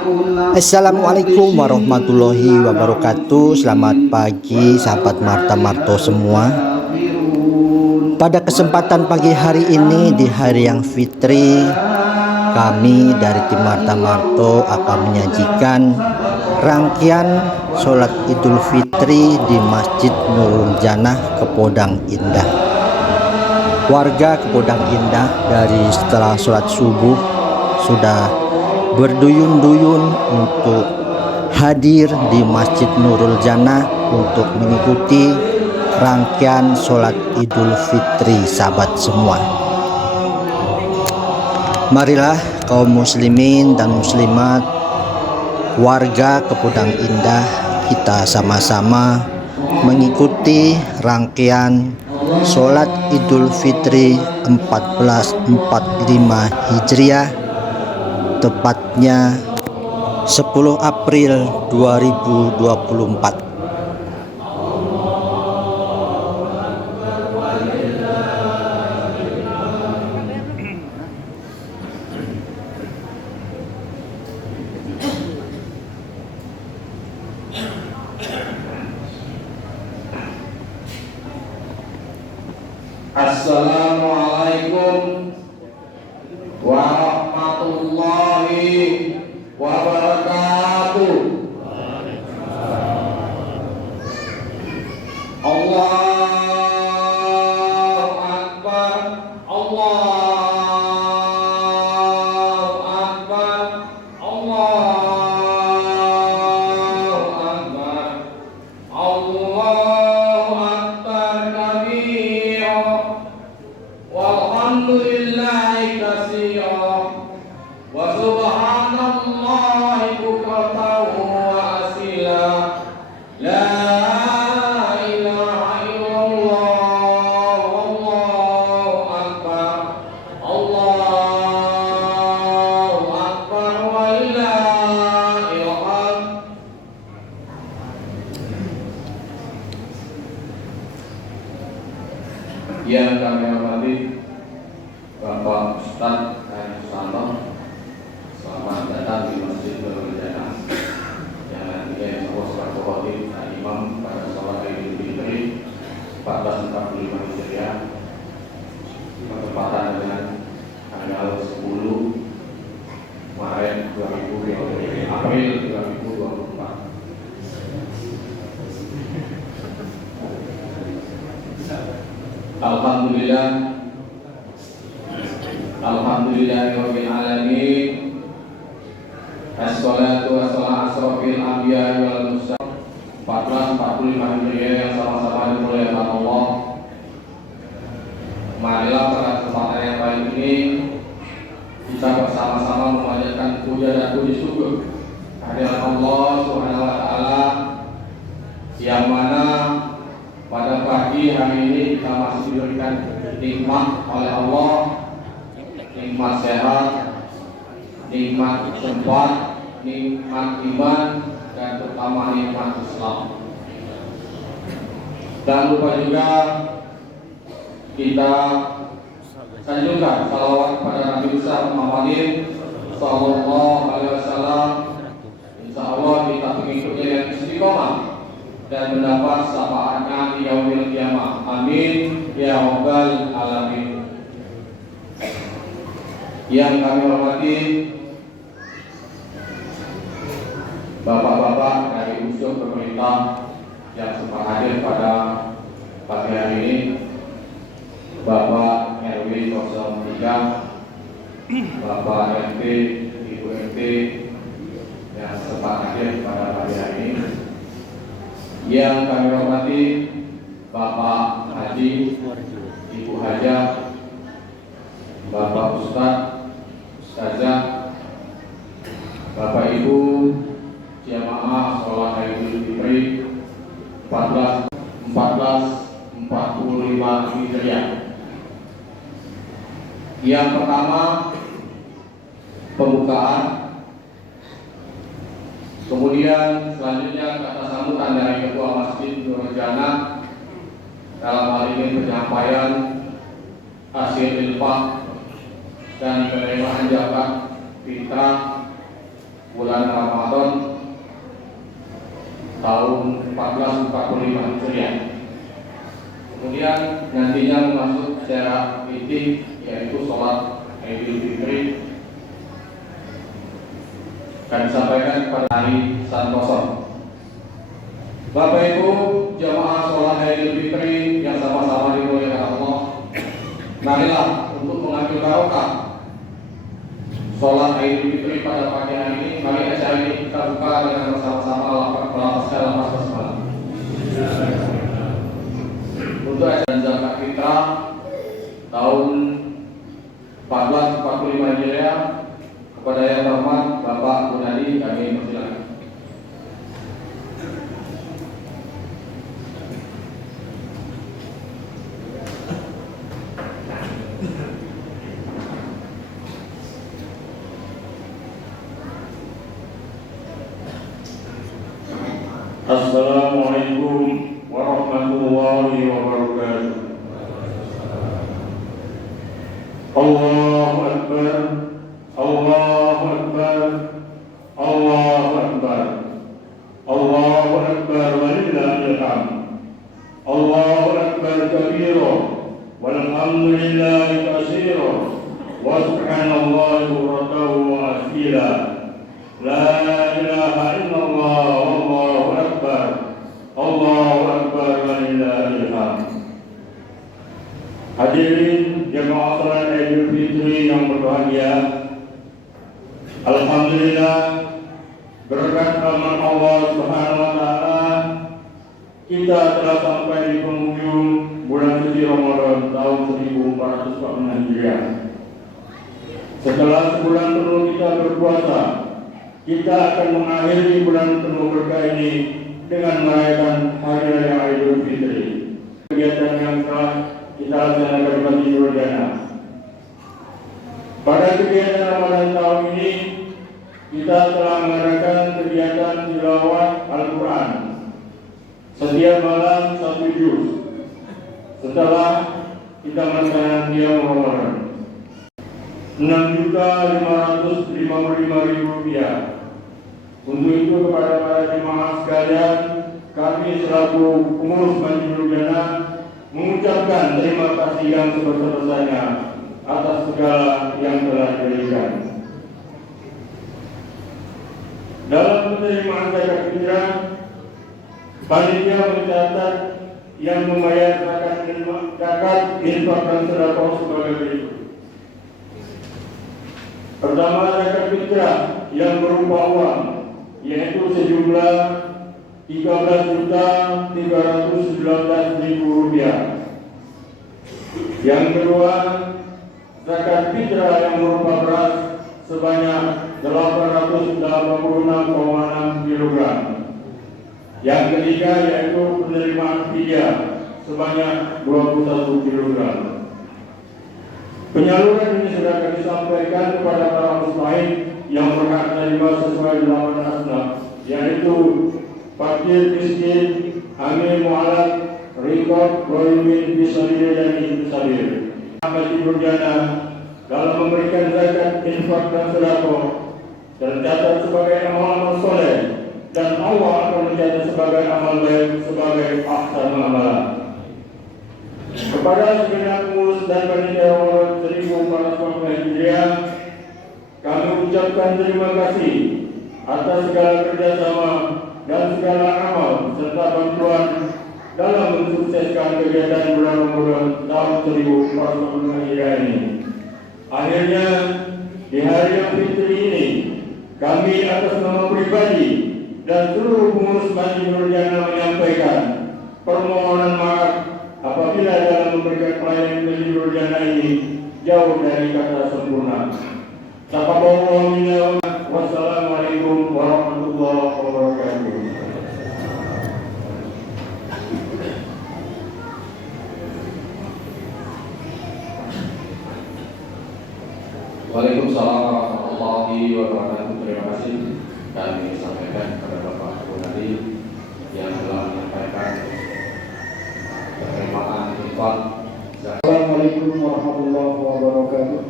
Assalamualaikum warahmatullahi wabarakatuh. Selamat pagi sahabat Marta Marto semua. Pada kesempatan pagi hari ini, di hari yang fitri, kami dari tim Marta Marto akan menyajikan rangkaian sholat Idul Fitri di Masjid Nurul Jannah Kepodang Indah. Warga Kepodang Indah dari setelah sholat subuh sudah berduyun-duyun untuk hadir di Masjid Nurul Jannah untuk mengikuti rangkaian sholat Idul Fitri sahabat semua. Marilah kaum muslimin dan muslimat, warga Kepodang Indah, kita sama-sama mengikuti rangkaian sholat Idul Fitri 1445 Hijriah, tepatnya 10 April 2024. Assalamualaikum warahmatullahi wabarakatuh. Allahu Akbar, Allahu Akbar, Allahu Akbar, Allahu Akbar kabira, walhamdulillahi katsira, wa subhanallahi bukratan wa asila, la ilaha illallah, wallahu akbar, Allahu akbar wa lillahil hamd. Yang kami hormati Bapak Ustadz Hari Susanto, selamat datang di Masjid Nurul Jannah yang nantinya insya Allah selaku khotib dan imam pada sholat Idul Fitri 1445 Hijriah bertepatan dengan tanggal 10 Maret 2024, April 2024. Alhamdulillahirabbil alamin. Assalatu wassalamu asrofil anbiya wal mursalin. 1445 Hijriah yang sama-sama dimuliakan Allah. Marilah pada kesempatan yang baik ini kita bersama-sama memanjatkan puja dan puji syukur kehadirat Allah Subhanahu wa taala, yang mana pada pagi hari ini kita masih diberikan nikmat oleh Allah, nikmat sehat, nikmat sempat, nikmat iman, dan terutama nikmat Islam. Dan lupa juga kita sanjungkan salawat kepada Nabi besar Muhammadin sallallahu alaihi wasallam. Insya Allah kita pengikutnya yang istiqomah dan mendapat syafaatnya di yaumil qiyamah. Amin ya rabbal alamin. Yang kami hormati bapak-bapak dari unsur pemerintah yang sempat hadir pada pagi hari ini, Bapak RW 03, Bapak RT, Ibu RT yang sempat hadir pada pagi hari ini. Yang kami hormati Bapak Haji, Ibu Hajah, Bapak Ustadz, Ustazah, Bapak Ibu jamaah sholat Idul Fitri 1445 Hijriah. Yang pertama pembukaan, kemudian selanjutnya kata sambutan dari Ketua Masjid Nurul Jannah, dalam hal ini penyampaian hasil infak dan penerimaan zakat fitrah bulan Ramadan tahun 1445 Hijriah. Kemudian nantinya masuk secara inti, yaitu sholat Idul Fitri akan disampaikan pada hari Santoso. Bapak Ibu jamaah sholat Idul Fitri yang sama-sama dimuliakan Allah, marilah untuk mengambil barokah sholat Idul Fitri pada pagi hari ini. Mari acara ini kita buka dengan bersama-sama melafazkan lafaz basmalah. Untuk acara zakat fitrah tahun 1445 Hijriah, kepada yang terhormat Bapak Gunadi kami persilakan. Assalamualaikum warahmatullahi wabarakatuh. Allahu Akbar, Allahu Akbar, Allahu Akbar, Allahu Akbar walillahil hamd. Allahu Akbar kabira walhamdulillahi katsira wa subhanallahi bukratan wa asila. La ilaha illallah wallahu akbar. Allahu akbar walillahil hamd. Hadirin jemaah salat Idul Fitri yang berbahagia, alhamdulillah berkat rahmat Allah Subhanahu wa taala kita telah sampai di penghujung bulan suci Ramadan tahun 1446 Hijriah. Setelah sebulan penuh kita berpuasa, kita akan mengakhiri bulan penuh berkah ini dengan merayakan Hari Raya Idul Fitri. Kegiatan yang telah kita laksanakan di Masjid Nurjana. Pada kegiatan Ramadan tahun ini, kita telah mengadakan kegiatan tilawah Al-Quran setiap malam 1 juz. Setelah kita melaksanakan qiyam Ramadan, Rp6.555.000. Untuk itu kepada para jemaah sekalian, kami selaku pengurus Masjid Nurjana mengucapkan terima kasih yang sebesar-besarnya atas segala yang telah diberikan. Dalam penerimaan zakat fitrah, panitia mencatat yang membayar zakat infak dan sedekah sebagai berikut. Pertama, zakat fitrah yang berupa uang, yaitu sejumlah Rp13.319.000. Yang kedua, zakat fitrah yang berupa beras sebanyak 886,6 kg. Yang ketiga yaitu penerimaan fidyah sebanyak 21 kg. Penyaluran ini sudah kami sampaikan kepada para muslimin yang berhak menerima sesuai 8 asnaf, yaitu fakir miskin, hamil mu'alaf, rikab, ghaimin, bisalir dan intisalir. Masjid Nurjana dalam memberikan zakat, infak dan sedekah tercatat sebagai amal soleh, dan Allah akan mencatat sebagai amal baik sebagai ahsanul amalan. Kepada segenap pengurus dan panitia Ramadan 1445 Hijriah, kami ucapkan terima kasih atas segala kerjasama dan segala amal serta bantuan dalam mensukseskan kegiatan bulan Ramadan tahun 1445 Hijriah ini. Akhirnya di hari yang fitri ini, kami atas nama pribadi dan seluruh pengurus Masjid Nurjana menyampaikan permohonan maaf apabila dalam memberikan pelayanan Masjid Nurjana ini jauh dari kata sempurna. Wassalamualaikum warahmatullahi wabarakatuh. Waalaikumsalam warahmatullahi wabarakatuh. Terima kasih kami sampaikan kepada Bapak Gunadi yang telah menyampaikan penerimaan infak. Assalamualaikum warahmatullahi wabarakatuh.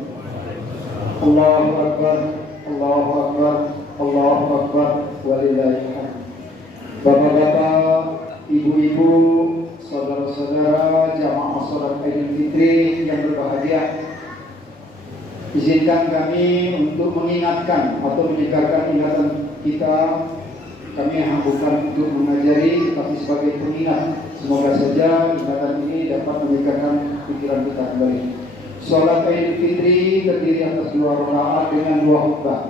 Allahu Akbar, Allahu Akbar, Allahu Akbar walillahil hamd. Bapak-bapak, ibu-ibu, saudara-saudara jamaah salat Idul Fitri yang berbahagia, izinkan kami untuk mengingatkan atau menyegarkan ingatan kita. Kami bukan untuk mengajari, tapi sebagai pengingat. Semoga saja ingatan ini dapat menyegarkan pikiran kita kembali. Salat Idul Fitri terdiri atas 2 rakaat dengan 2 khutbah.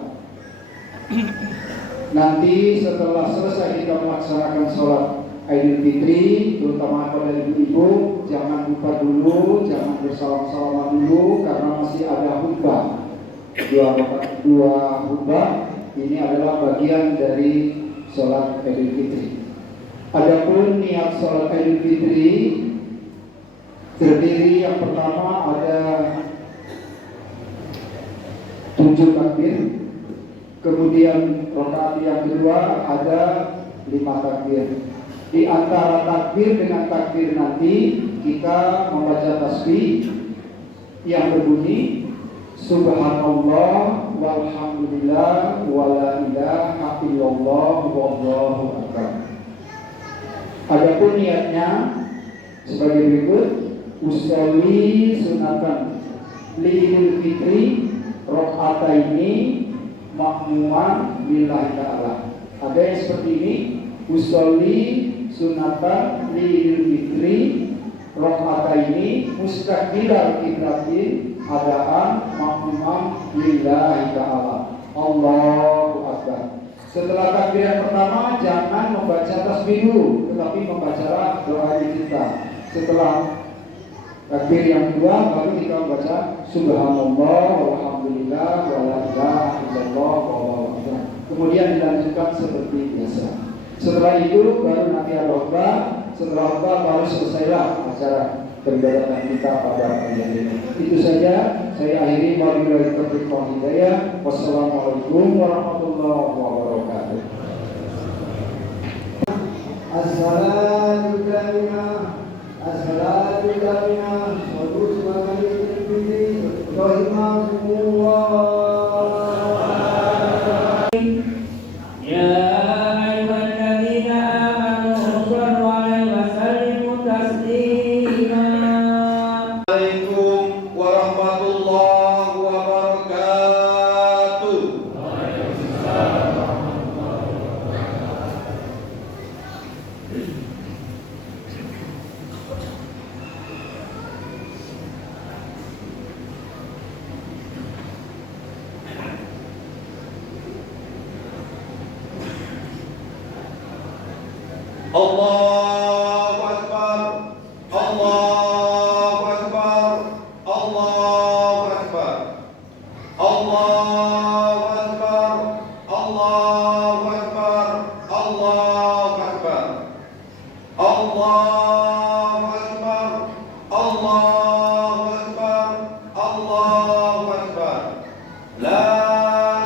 Nanti setelah selesai kita melaksanakan sholat Idul Fitri, terutama pada ibu-ibu, jangan lupa dulu, jangan bersalam-salaman dulu karena masih ada khutbah. 2 khutbah ini adalah bagian dari sholat Idul Fitri. Adapun niat sholat Idul Fitri terdiri, yang pertama ada 7 takbir. Kemudian rakaat yang kedua ada 5 takbir. Di antara takbir dengan takbir nanti kita membaca tasbih yang berbunyi Subhanallah walhamdulillah wala ilaha illallah wallahu akbar. Adapun niatnya sebagai berikut: usolli sunatan li Idul Fitri rakaataini makmuman lillahi ta'ala. Ada yang seperti ini: usolli sunatan li Idul Fitri rakaataini mustaqbilal qiblatin adaan makmuman lillahi ta'ala. Allahu akbar. Setelah takbir yang pertama jangan membaca tasbih dulu, tetapi membaca doa kita. Setelah takbir yang kedua baru kita membaca subhanallah walhamdulillah wala ilaha illallah wallahu akbar. Kemudian dilanjutkan seperti biasa. Setelah itu baru nanti ada khutbah. Setelah khutbah baru selesailah acara peribadatan kita pada hari ini. Itu saja, saya akhiri. Wabillahi taufiq wal hidayah. Wassalamualaikum warahmatullahi wabarakatuh. As-salatu kalimah, as-salatu kalimah, sallu sebagai Fitri, rahimahumullah. Allahu Akbar, Allahu Akbar, Allahu Akbar, Allahu Akbar, Allahu Akbar, Allahu Akbar, Allahu Akbar, Allahu Akbar, Allahu Akbar. La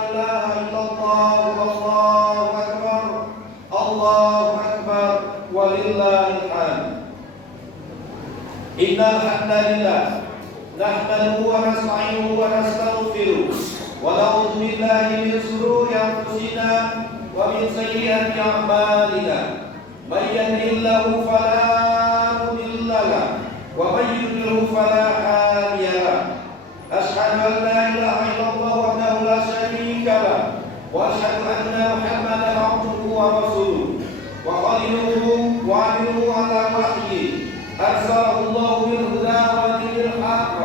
ilaha illallah, Allahu Akbar, Allahu Akbar, walillahil hamd. Innal hamdalillah nahmaduhu wa nasta'inuhu wa nastaghfiruh wa na'udzu billahi min shururi anfusina wa min sayyiati a'malina. May yahdihillahu fala mudilla lahu wa may yudlil fala hadiya lahu. Asyhadu an la ilaha illallah wahdahu la syarika lahu wa asyhadu anna Muhammadan abduhu wa rasuluh wa khaliluhu wa aminuhu ala wahyi arsalahu Allah bil huda wa dinil haqq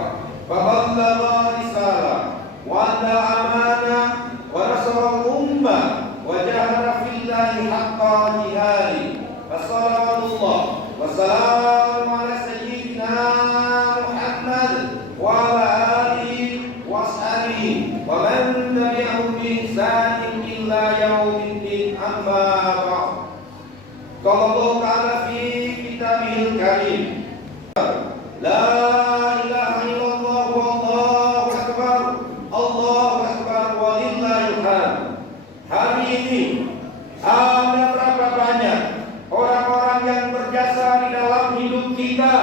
fa ballagha risalah wa adda amanah wa nasara ummah wa jahada fillahi haqqa jihadi. Wassallallahu wassalamu ala sayyidina Muhammad wa ala alihi wa ashabihi wa man tabi'ahum bi ihsanin illa yaumiddin. Amma ba'd. Qala Allah ta'ala fi kitabihil karim, la ilaha illallah wallahu akbar, Allahu akbar, walillahil hamd. Hari ini ada berapa banyak orang-orang yang berjasa di dalam hidup kita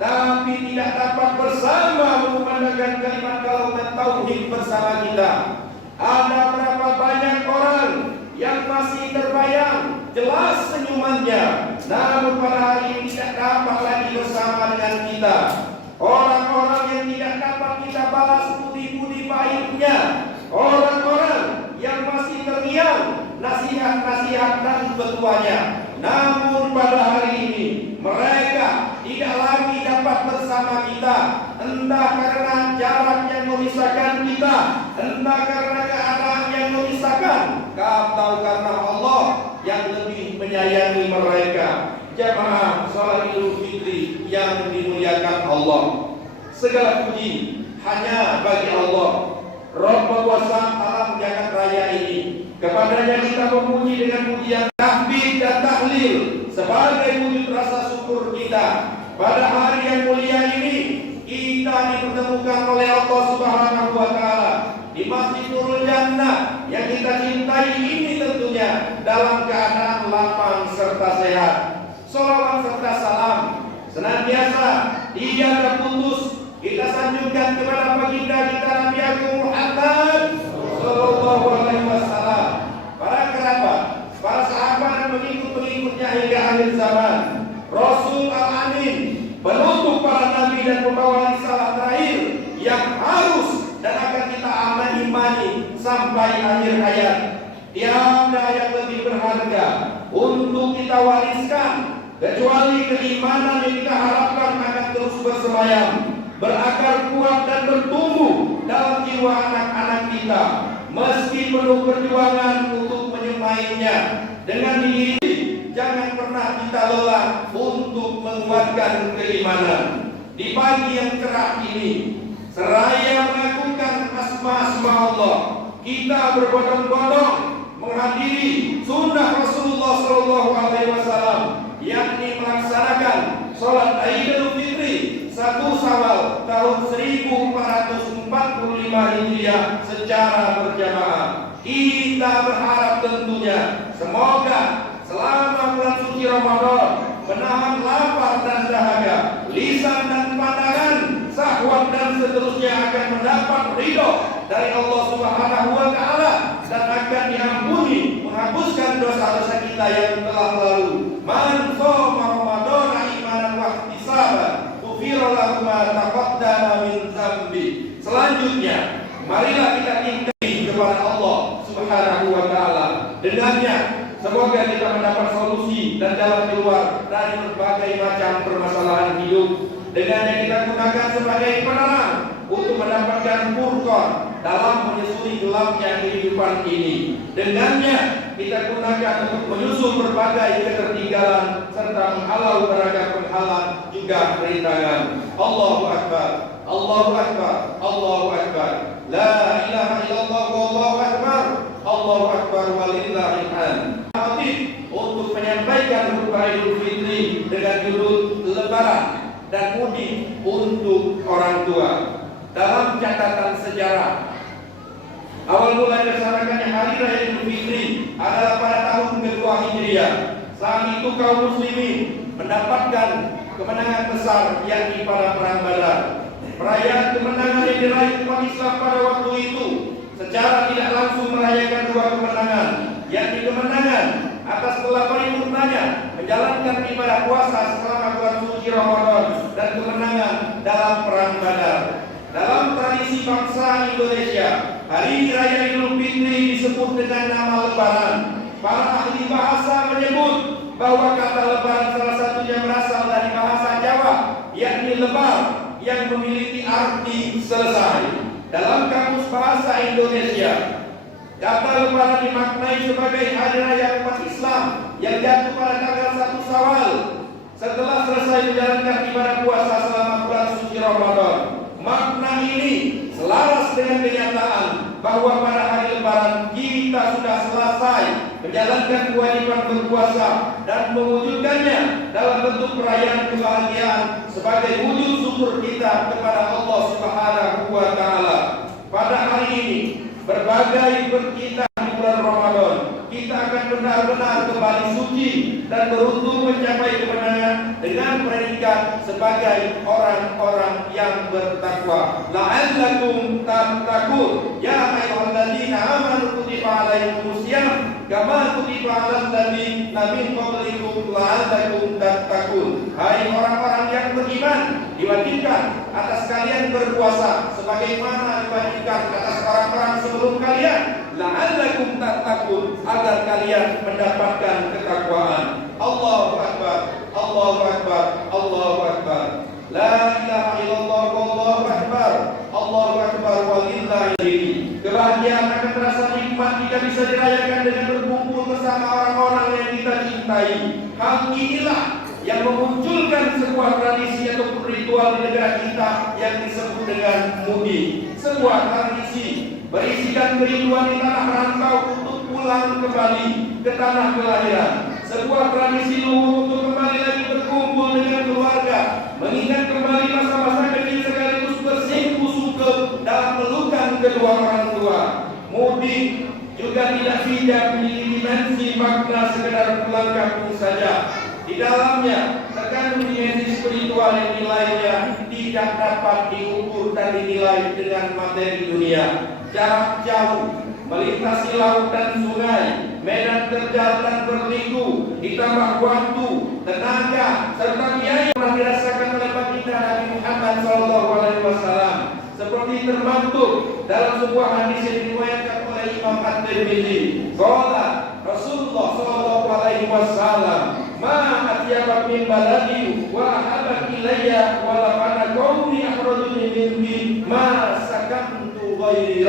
tapi tidak dapat bersama mengumandangkan kalimat kalauman tauhid bersama kita. Ada berapa banyak orang teman-temannya, namun pada hari ini tidak dapat lagi bersama dengan kita. Orang-orang yang tidak dapat kita balas budi-budi baiknya, orang-orang yang masih terngiang nasihat-nasihat dan petuanya, namun pada hari ini mereka tidak lagi dapat bersama kita, entah karena jarak yang memisahkan kita, entah karena keadaan yang memisahkan, atau karena Allah yang lebih menyayangi mereka. Jamaah salat Idul Fitri yang dimuliakan Allah, segala puji hanya bagi Allah, Rabb kuasa alam jagat raya ini. Kepadanya kita memuji dengan pujian tahmid dan tahlil sebagai wujud rasa syukur kita. Pada hari yang mulia ini kita dipertemukan oleh Allah Subhanahu wa taala di Masjidul Jannah yang kita cintai ini, tentunya dalam keadaan lapang serta sehat. Salawat serta salam senantiasa tidak terputus kita sanjungkan kepada baginda kita Nabi Agung Muhammad sallallahu alaihi wasallam, para kerabat, para sahabat dan pengikut-pengikutnya hingga akhir zaman. Rasul Al-Amin, penutup para nabi dan pembawa risalah terakhir yang harus dan akan kita imani sampai akhir hayat. Tiada yang lebih berharga untuk kita wariskan kecuali keimanan yang kita harapkan akan terus bersemayam, berakar kuat dan bertumbuh dalam jiwa anak-anak kita, meski penuh perjuangan untuk menyemainya. Dengan diri jangan pernah kita lelah untuk menguatkan keimanan. Di pagi yang cerah ini, seraya mengagungkan asma-asma Allah, kita berbondong-bondong menghadiri sunnah Rasulullah Shallallahu Alaihi Wasallam, yakni melaksanakan sholat Idul Fitri 1 Syawal tahun 1445 Hijriah secara berjamaah. Kita berharap tentunya semoga selama bulan suci Ramadan menahan lapar dan dahaga, lisan dan pandangan, syahwat dan seterusnya akan mendapat ridho dari Allah Subhanahu wa taala dan akan diampuni, menghapuskan dosa-dosa kita yang telah lalu. Man shoma Ramadhana imanan wa ihtisaban ghufira lahu ma taqaddama min dzambi. Selanjutnya, marilah kita tinggi kepada Allah Subhanahu wa taala. Dengannya semoga kita mendapat solusi dan jalan keluar dari berbagai macam permasalahan hidup. Dengannya kita gunakan sebagai penerang untuk mendapatkan furqan dalam menyusuri gelapnya kehidupan ini. Dengannya kita gunakan untuk menyusul berbagai ketertinggalan serta menghalau beragam penghalang juga perintangan. Allahu Akbar, Allahu Akbar, Allahu Akbar. La ilaha illallah wallahu akbar, Allahu Akbar walillahil hamd. Untuk menyampaikan khutbah Idul Fitri dengan judul Lebaran dan Mudik untuk orang tua. Dalam catatan sejarah, awal mula dilaksanakannya Hari Raya Idul Fitri adalah pada tahun kedua Hijriah. Saat itu kaum muslimin mendapatkan kemenangan besar, yakni pada perang Badar. Perayaan kemenangan yang diraih umat Islam pada waktu itu secara tidak langsung merayakan dua kemenangan, yakni kemenangan atas telah paripurnanya menjalankan ibadah puasa selama bulan suci Ramadan dan kemenangan dalam perang Badar. Dalam tradisi bangsa Indonesia, Hari Raya Idul Fitri disebut dengan nama Lebaran. Para ahli bahasa menyebut bahwa kata Lebaran salah satunya berasal dari bahasa Jawa, yakni lebar, yang memiliki arti selesai. Dalam kamus bahasa Indonesia, kata Lebaran dimaknai sebagai hari raya umat Islam yang jatuh pada tanggal 1 Syawal setelah selesai menjalankan ibadah puasa selama bulan suci Ramadan. Makna ini selaras dengan kenyataan bahwa pada hari Lebaran kita sudah selesai menjalankan kewajiban berpuasa dan mewujudkannya dalam bentuk perayaan kebahagiaan sebagai wujud syukur kita kepada Allah Subhanahu wa taala. Pada hari ini berbagai kita di bulan Ramadan, kita akan benar-benar kembali suci dan beruntung mencapai kemenangan dengan predikat sebagai orang-orang yang bertakwa. La'allakum tattaqun. Ya ayyuhalladzina amanu kutiba alaikumus syiyam kama kutiba 'alal ladzina min qablikum la'allakum tattaqun. Hai orang-orang yang beriman, diwajibkan atas kalian berpuasa sebagaimana diwajibkan atas orang-orang sebelum kalian, la'allakum tattaqun, agar kalian mendapatkan ketakwaan. Allahu akbar, Allahu akbar, Allahu akbar. La ilaha illallah wallahu akbar, Allahu akbar walillahil. Kebahagiaan akan terasa nikmat jika bisa dirayakan dengan berkumpul bersama orang-orang yang kita cintai. Hal inilah yang memunculkan sebuah tradisi atau ritual di negara kita yang disebut dengan mudik. Sebuah tradisi berisikan kerinduan di tanah rantau untuk pulang kembali ke tanah kelahiran. Sebuah tradisi luhur untuk kembali lagi berkumpul dengan keluarga, mengingat kembali masa-masa kecil sekaligus bersimpuh sukep dalam pelukan kedua orang tua. Mudik juga tidak memiliki dimensi makna sekedar pulang kampung saja. Di dalamnya terkandung dimensi spiritual yang nilainya tidak dapat diukur dan dinilai dengan materi dunia. Jarak jauh, melintasi laut dan sungai, medan terjal dan berliku, ditambah waktu, tenaga, serta biaya yang pernah dirasakan oleh baginda Nabi Muhammad SAW, seperti termaktub dalam sebuah hadis yang diriwayatkan oleh Imam At-Tirmidzi. Qala Rasulullah SAW, ma atyaba min baladi wa ahabba ilayya wa la ana qaumi akhrajuni minni ma sakantu ghairi.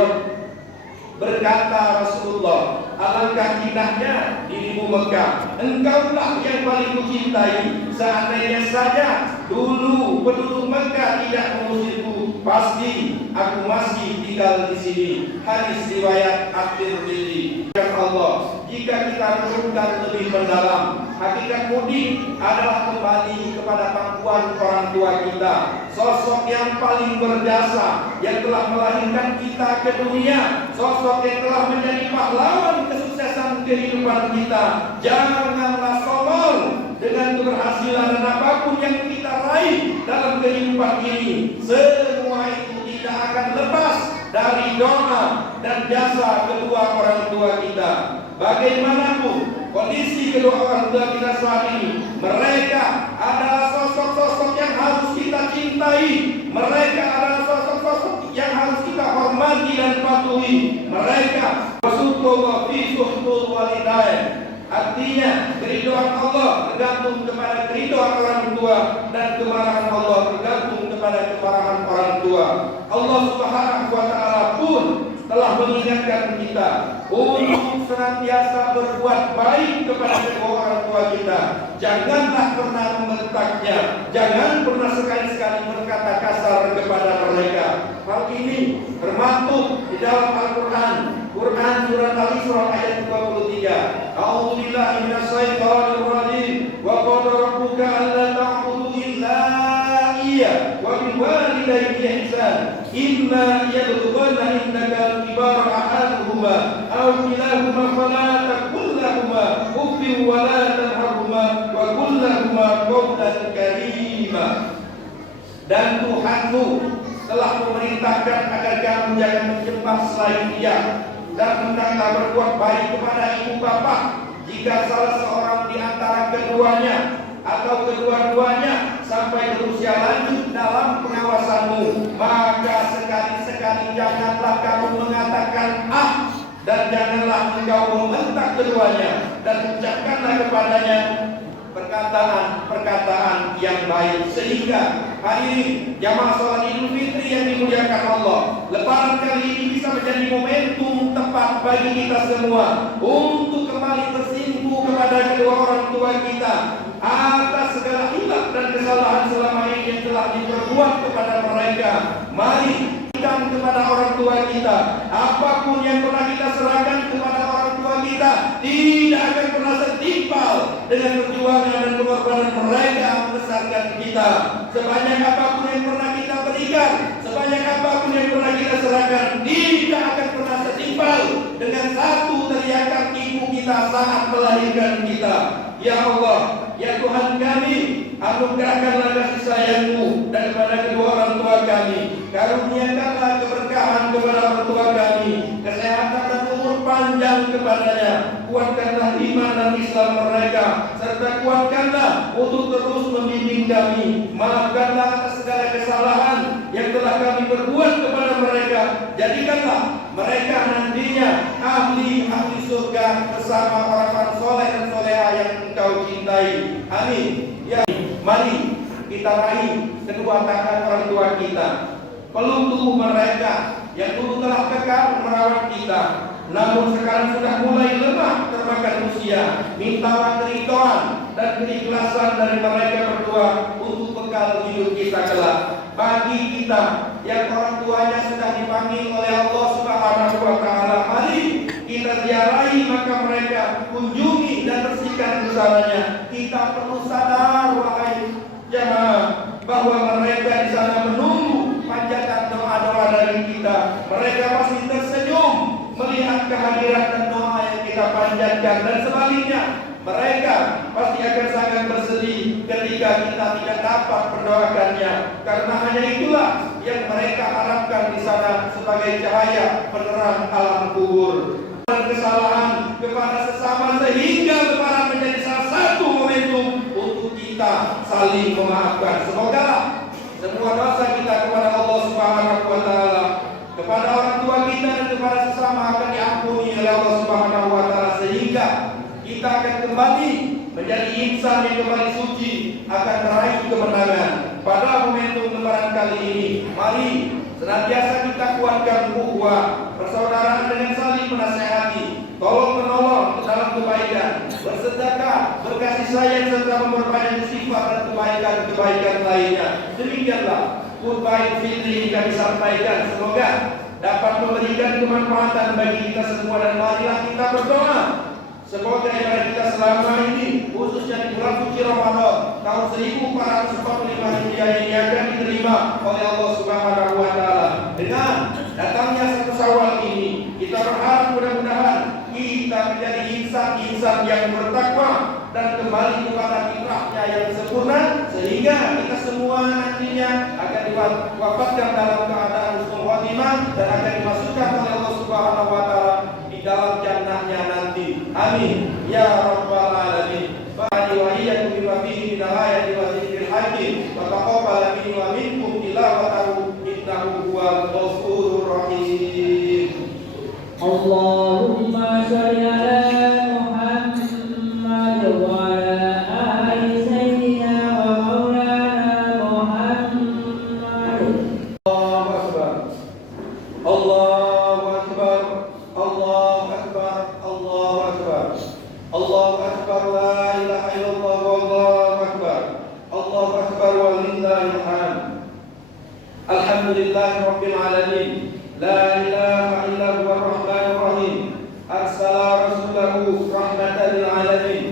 Berkata Rasulullah, alangkah indahnya dirimu Mekah, engkaulah yang paling kucintai. Seandainya saja dulu penduduk Mekah tidak mengusirku, pasti aku masih tinggal di sini. Hadis riwayat At-Tirmidzi. Ya Allah, jika kita renungkan lebih mendalam, hakikat mudik adalah kembali kepada pangkuan orang tua kita, sosok yang paling berjasa, yang telah melahirkan kita ke dunia, sosok yang telah menjadi pahlawan kesuksesan kehidupan kita. Janganlah sombong dengan keberhasilan dan apapun yang kita raih dalam kehidupan ini. Semua itu tidak akan lepas dari doa dan jasa kedua orang tua kita. Bagaimanapun kondisi kedua orang tua kita saat ini, mereka adalah sosok-sosok yang harus kita cintai. Mereka adalah sosok-sosok yang harus kita hormati dan patuhi. Mereka Rasulullah fi suhtul walidain. Artinya keridhaan Allah tergantung kepada keridhaan orang tua, dan kemarahan Allah tergantung kepada kemarahan orang tua. Allah Subhanahu wa taala pun telah mengingatkan kita untuk senantiasa berbuat baik kepada kedua orang tua kita. Janganlah pernah membentaknya, jangan pernah sekali-sekali berkata kasar kepada mereka. Hal ini termaktub di dalam Al-Quran. Quran surat Al-Isra ayat 23. A'udzubillahi minasyaitonir rajim. Wa qala rabbuka alla ta'budu illa iyyah wa bil walidayni ihsan. Imma yablughanna indaka al-kibara ahaduhuma aw kilahuma fala taqul lahumā uffin wa la tanharhumā wa qul lahumā qawlan karīmā. Dan Tuhanmu telah memerintahkan agar kamu jangan menyembah selain Dia, dan hendaklah berbuat baik kepada ibu bapa. Jika salah seorang di antara keduanya atau kedua-duanya sampai berusia lanjut dalam pengawasanmu, maka sekali-sekali janganlah kamu mengatakan ah, dan janganlah engkau membentak keduanya, dan ucapkanlah kepadanya perkataan yang baik. Sehingga hadirin jamaah salat Idul Fitri yang dimuliakan Allah, Lebaran kali ini bisa menjadi momentum tepat bagi kita semua untuk kembali bersimpuh kepada kedua orang tua kita atas segala hilaf dan kesalahan selama ini yang telah diperbuat kepada mereka. Mari berikan kepada orang tua kita apapun yang pernah kita serahkan kepada orang tua kita, tidak akan pernah setimpal dengan perjuangan dan pengorbanan mereka membesarkan kita. Sebanyak apapun yang pernah kita berikan, sebanyak apapun yang pernah kita serahkan, tidak akan pernah setimpal dengan satu teriakan ibu kita saat melahirkan kita. Ya Allah, ya Tuhan kami, anugerahkanlah kasih sayang-Mu dan kepada kedua orang tua kami. Karuniakanlah keberkahan kepada orang tua kami, kesehatan dan umur panjang kepadanya. Kuatkan iman dan Islam mereka, serta kuatkanlah untuk terus membimbing kami. Maafkanlah atas segala kesalahan yang telah kami perbuat kepada mereka. Jadikanlah mereka nantinya ahli surga bersama orang-orang soleh dan soleha yang Engkau cintai. Amin. Ya, mari kita raih kedua tangan orang tua kita. Peluk tubuh mereka yang dulu telah kekal merawat kita, namun sekarang sudah mulai lemah termakan usia. Mintalah keridhaan dan keikhlasan dari mereka berdua untuk bekal hidup kita kelak. Bagi kita yang orang tuanya sudah dipanggil oleh Allah Subhanahu wa taala, mari kita ziarahi makam mereka, kunjungi dan bersihkan busaranya. Kita perlu sadar wahai jamaah bahwa mereka di sana menunggu panjatan doa-doa dari kita. Mereka pasti tersenyum melihat kehadiran dan doa yang kita panjatkan, dan sebaliknya mereka pasti akan sangat bersedih ketika kita tidak dapat mendoakannya, karena hanya itulah yang mereka harapkan di sana sebagai cahaya penerang alam kubur. Dan kesalahan kepada sesama sehingga lebaran menjadi salah satu momentum untuk kita saling memaafkan. Semoga semua dosa kita kepada Allah Subhanahu wa taala, kepada orang tua kita dan kepada sesama akan diampuni oleh Allah Subhanahu wa taala, sehingga kita akan kembali menjadi insan yang kembali suci, akan meraih kemenangan pada momentum lebaran kali ini. Mari senantiasa kita kuatkan ukhuwah, persaudaraan dengan saling menasihati, tolong menolong dalam kebaikan, bersedekah, berkasih sayang, serta memperbanyak sifat dan kebaikan lainnya. Demikianlah khutbah Idul Fitri yang kami sampaikan. Semoga dapat memberikan kemanfaatan bagi kita semua, dan marilah kita berdoa semoga ibadah kita selama ini, khususnya di bulan suci Ramadan tahun 1445 Hijriah ini, akan diterima oleh Allah Subhanahu wa taala. Dengan datangnya satu Syawal ini, kita berharap mudah-mudahan kita menjadi insan-insan yang bertakwa dan kembali kepada fitrahnya yang sempurna, sehingga kita semua nantinya akan diwafatkan dalam keadaan husnul khotimah dan akan dimasukkan oleh Allah Subhanahu wa taala di dalam jannahnya nanti. Amin ya rabbal alamin. Ba'di wa iyyakum bima fihi min ayati wa dzikril hakim, wa taqabbal minni wa minkum tilawatahu innahu huwal ghafurur rahim. Allahumma shalli ala Muhammad wa ala ali sayyidina wa maulana Muhammad. Allahu akbar. Allahu akbar. Allahu akbar. Allahu akbar. Allahu akbar. La ilaha illallah. Wallahu akbar. Allahu akbar walillahil hamd. Alhamdulillahi rabbil alamin. La ilaha illa huwa ar-rahmanur rahim. Arsala rasulahu rahmatan lil alamin.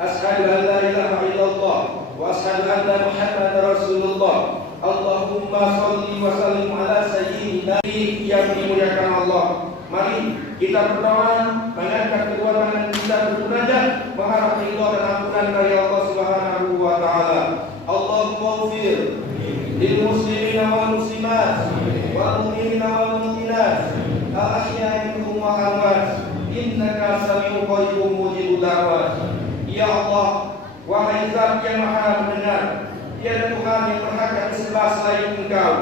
Ashhadu an la ilaha illallah wa ashhadu anna Muhammadar Rasulullah. Allahumma shalli wa sallim ala sayyidina yang dimuliakan Allah. Mari kita berdoa, mengangkat kedua tangan kita bermunajat, mengharap ridha dan ampunan dari Allah Subhanahu wa taala. Allahumma ighfir lil muslimina wal muslimat wal mu'minina wal mu'minat al-ahya'i minhum wa al-amwat innaka sami'un qaribun mujibud da'wat. Ya Allah, wahai Zat yang Maha mendengar, tiada Tuhan yang berhak disembah selain Engkau.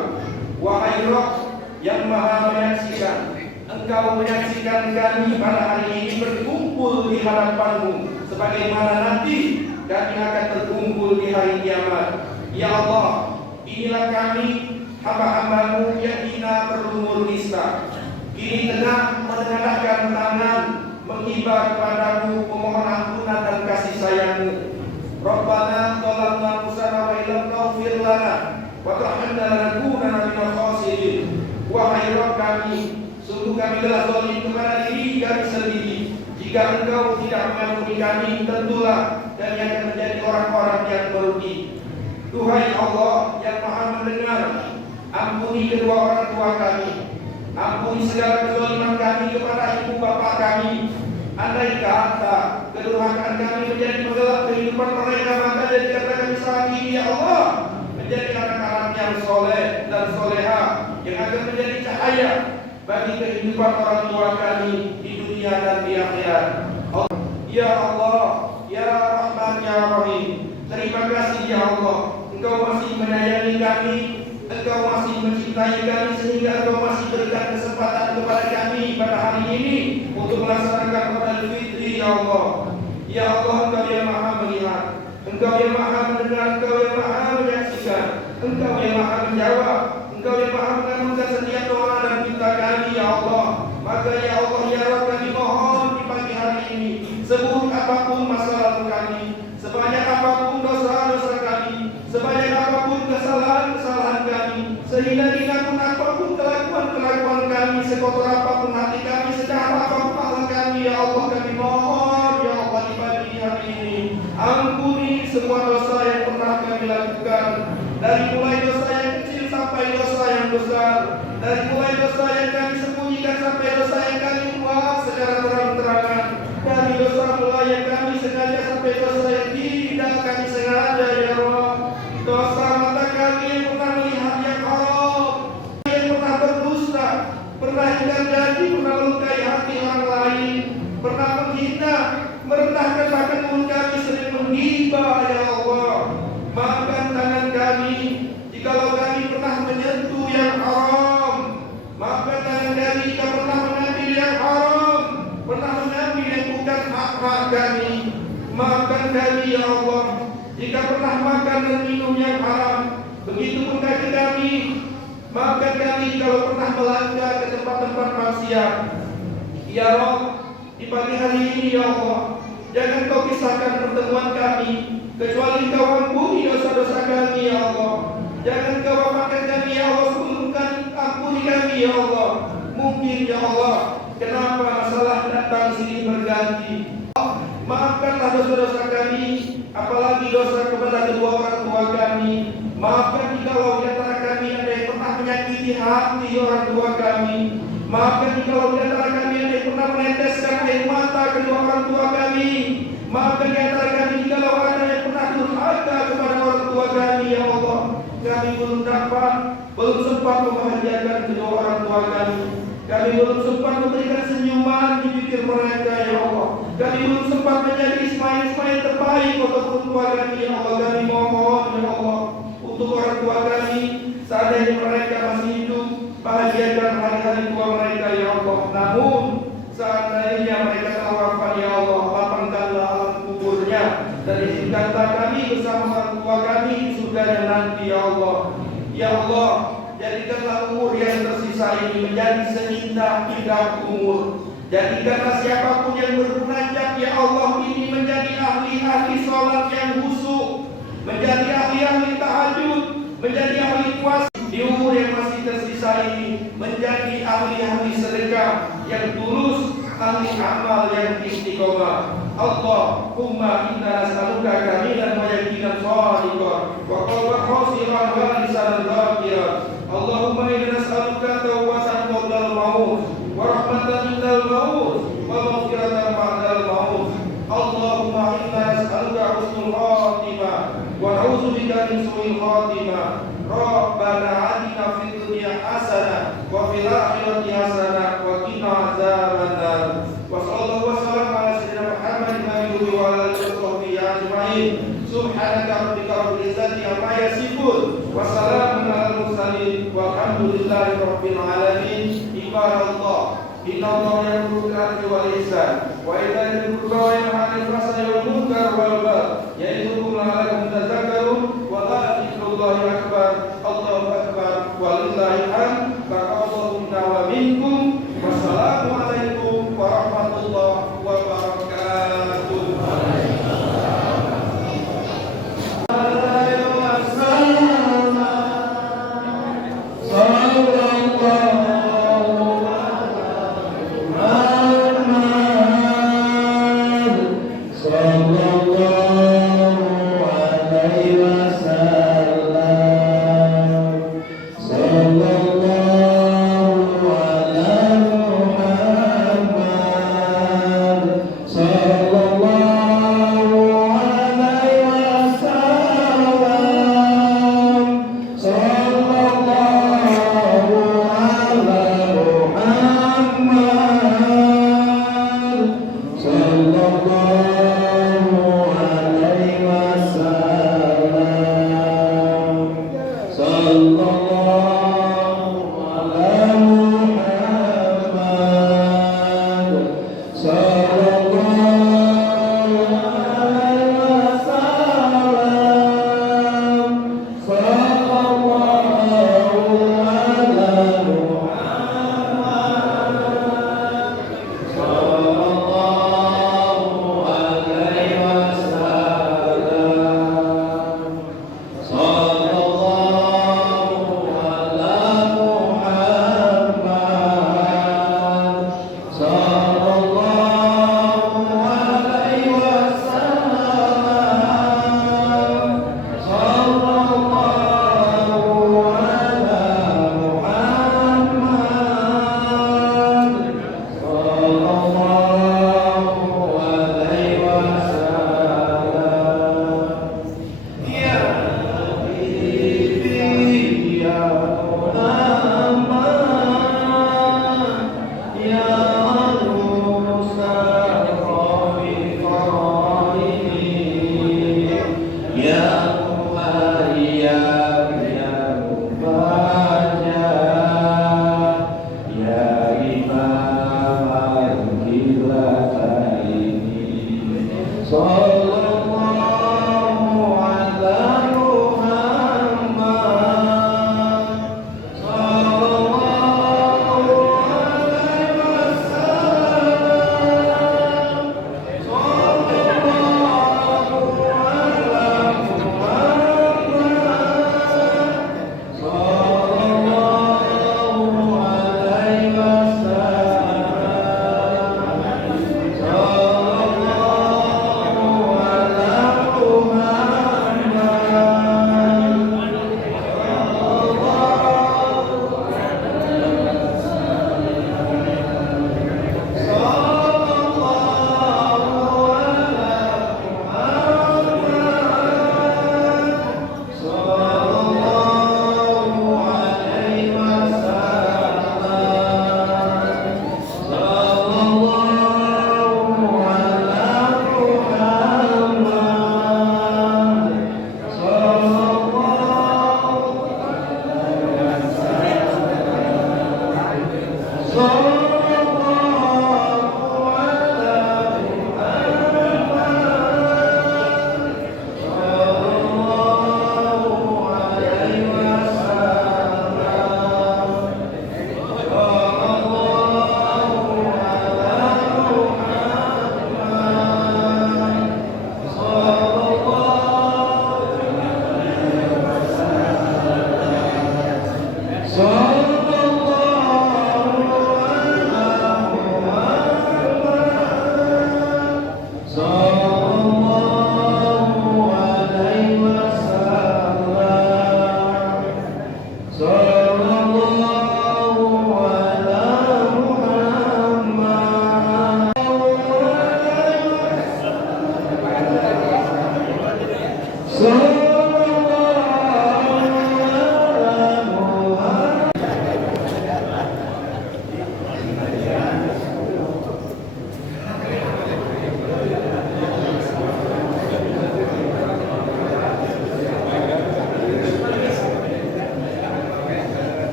Wahai Rabb yang Maha menyaksikan, Engkau menyaksikan kami pada hari ini berkumpul di hadapan-Mu, sebagaimana nanti kami akan berkumpul di hari kiamat. Ya Allah, inilah kami hamba-hamba-Mu yang hina berumur nista, kini tengah menengadahkan tangan menghibah kepadamu memohon ampunan dan kasih sayang-Mu. Rabbana zalamna anfusana wa illam taghfir lana wa tarhamna lanakunanna minal khasirin. Wahai Rabb kami, sungguh kami telah zalim kepada diri kami sendiri. Jika Engkau tidak mengampuni kami, tentulah kami akan menjadi orang-orang yang merugi. Duhai Allah yang Maha mendengar, ampuni kedua orang tua kami, ampuni segala kezaliman kami kepada ibu bapa kami. Andai kata kedurhakaan kami menjadi penggelap kehidupan mereka, maka jadikan kami saat ini ya Allah menjadi anak-anak yang soleh dan soleha, yang akan menjadi cahaya bagi kehidupan orang tua kami di dunia dan di akhirat. Ya Allah, Ya Rahman, Ya Rahim. Terima kasih ya Allah, Engkau masih menyayangi kami, Engkau masih mencintai kami, sehingga Engkau masih berikan kesempatan kepada kami pada hari ini untuk melaksanakan Idul Fitri ya Allah. Ya Allah, Engkau yang maha melihat, Engkau yang maha mendengar, Engkau yang maha menyaksikan, Engkau yang maha menjawab, Engkau yang maha mengabulkan setiap doa dan minta kami ya Allah. Maka ya Allah, ya Rabb, kami mohon di pagi hari ini, seburuk apapun masa lalu kami, sebanyak apapun dosa-dosa kami, sebanyak apapun kesalahan-kesalahan kami, sehina-hina pun apapun kelakuan-kelakuan kami, sekotor apapun hati kami, sejahat apapun akhlak kami, ya Allah, kami mohon ya Allah di pagi hari ini, ampuni semua dosa yang pernah kami lakukan, dari mulai dosa yang kecil sampai dosa yang besar, dari mulai dosa yang kami sembunyikan sampai dosa yang kami buat secara terang-terangan, dari dosa mulai yang kami sengaja sampai dosa yang tidak kami sengaja ya Allah. Dosa mata kami yang pernah melihat yang haram, yang pernah berdusta, pernah ingkar janji, pernah melukai hati orang lain, pernah menghina, merendahkan bahkan mulut kami sering menghibah ya Allah. Maafkan tangan kami jikalau kami pernah menyentuh yang haram. Maafkan tangan kami jika pernah mengambil yang haram, pernah mengambil yang bukan hak kami. Maafkan kami ya Allah jika pernah makan dan minum yang haram. Begitupun kaki kami. Maafkan kami kalau pernah melanggar ke tempat-tempat maksiat. Ya Rabb, di pagi hari ini ya Allah, jangan Kau pisahkan pertemuan kami, kecuali Kau ampuni dosa-dosa kami ya Allah. Jangan Kau wafatkan kami ya Allah sebelum ampuni kami ya Allah. Mungkin ya Allah, kenapa masalah datang silih berganti. Maafkanlah dosa-dosa kami, apalagi dosa kepada kedua orang tua kami. Maafkan jikalau di antara kami ada yang pernah menyakiti hati orang tua kami. Maafkan jikalau di antara kami ada yang pernah meneteskan air mata kedua orang tua kami. Maafkan di antara kami jikalau ada yang pernah durhaka kepada orang tua kami ya Allah. Kami belum sempat membahagiakan kedua orang tua kami. Kami belum sempat memberikan senyuman di bibir mereka ya Allah. Kami belum sempat menjadi ismail terbaik untuk orang tua kami ya Allah. Kami mohon ya Allah untuk orang tua kami, seandainya mereka masih hidup, bahagiakan hari-hari tua mereka ya Allah. Namun seandainya mereka telah wafat ya Allah, lapangkanlah alam kuburnya dan izinkanlah kami bersama orang tua kami di surganya nanti ya Allah. Ya Allah, jadikanlah umur yang tersisa ini menjadi seindah-indah umur. Jadikanlah siapapun yang bermunajat ya Allah ini menjadi ahli-ahli sholat yang khusyuk, menjadi ahli-ahli tahajud, menjadi ahli puasa. Di umur yang masih tersisa ini menjadi ahli-ahli sedekah yang tulus, ahli amal yang istiqomah. Allahumma inna nas'aluka kamilan wa yaqinan shadiqan wa qalban khashiran wa lisanan dhakiran. Allahumma inna nas'aluka tawbatan qabla al-maut wa rahmatan indal maut wa maghfiratan ba'dal maut. Allahumma inna nas'aluka husnul khatimah wa na'udzubika min su'il khatimah. Rabbana atina fid dunya hasanah wa fil akhirati hasanah wa qina adzabannar. Wa sallallahu wa sallam ala sayyidina Muhammadin wa ala alihi wa sahbihi ajma'in. Subhanaka rabbika rabbil izzati amma yasifun wa salamun alal mursalin walhamdulillahi rabbil alamin. Ibadallah, inna Allah ya'muru bil 'adli wal ihsan wa ita'i dzil qurba wa yanha 'anil fahsya'i wal munkar wal baghi ya'idukum la'allakum tadhakkarun wa dhikrullahi akbar. Allahu akbar walillahil hamd. Taqabbalallahu minna wa minkum. Wassalamu alaikum warahmatullahi wabarakatuh. Sallallahu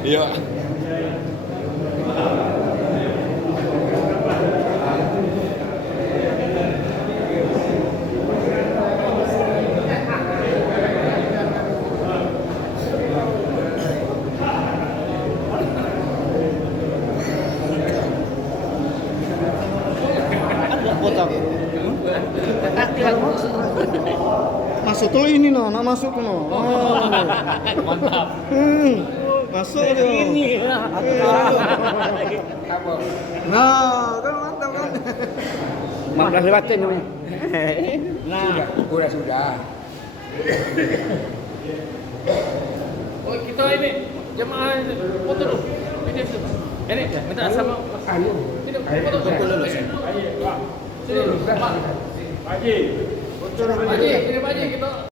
Iya. Masuk tuh ini no, nak masuk no. Mantap. Masuk tuh. Ini. Nah, kan mantap kan. 15 lewatin namanya. Nah, Sudah. Oh kita ini jemaah foto dulu. Ini ini minta sama ini foto dulu. Sini Pak. Haji. Haji, ini Pak Haji kita